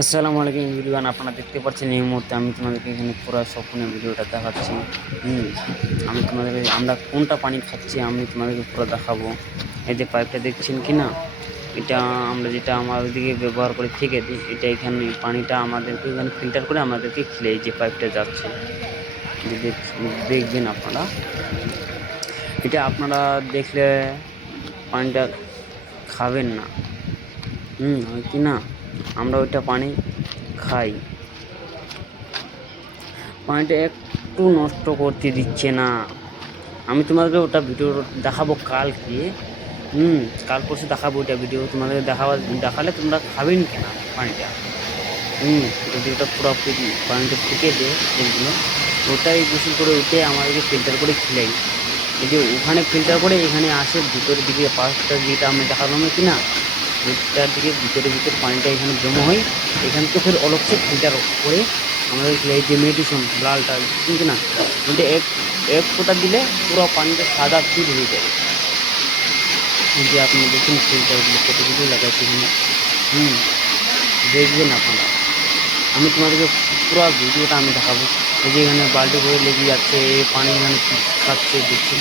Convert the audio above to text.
আসসালামু আলাইকুম এভরিওয়ান, আপনারা দেখতে পাচ্ছেন এই মুহূর্তে আমি তোমাদেরকে এখানে পুরো সম্পূর্ণ ভিডিওটা দেখাচ্ছি। আমি তোমাদেরকে আমরা কোনটা পানি খাচ্ছি আমি তোমাদেরকে পুরো দেখাবো। এই যে পাইপটা দেখছেন কি না, এটা আমরা যেটা আমার ওইদিকে ব্যবহার করে থেকে দিই, এটা এখানে পানিটা আমাদেরকে এখানে ফিল্টার করে আমাদেরকে খেলে এই যে পাইপটা যাচ্ছে, যে দেখবেন আপনারা। এটা আপনারা দেখলে পানিটা খাবেন না, হয় কি না, আমরা ওইটা পানি খাই। পানিটা একটু নষ্ট করতে দিচ্ছে না। আমি তোমাদেরকে ওটা ভিডিও দেখাবো কালকে। কাল পরশু দেখাবো ওটা ভিডিও তোমাদের দেখালে তোমরা খাবেন কেনা পানিটা। যদি ওটা পুরোপুরি পানিটা ফুটে দেয় যেগুলো, ওটাই গোসল করে উঠে আমাদেরকে ফিল্টার করে খেলাই। এই যে ওখানে ফিল্টার করে এখানে আসে ভিতরের দিকে, পাঁচটা যেটা আমি দেখালাম কি না, ভিতরটার দিকে ভিতরে পানিটা এখানে জমা হয়। এখান থেকে ফের অলক্ষে ফিল্টার করে আমাদের এই যে মেডিসিন লালটা কিন্তু না, ওটা এক এক ফোঁটা দিলে পুরো পানিটা সাদা ফিট হয়ে যায়। এই যে আপনি দেখুন ফিল্টারগুলো কতগুলো লাগাইছে এখানে। দেখবেন আপনারা, আমি তোমাদেরকে পুরো ভিডিওটা আমি দেখাবো। এই যে এখানে বাল্টি করে লেগে যাচ্ছে, পানি এখানে খাচ্ছে দেখছেন।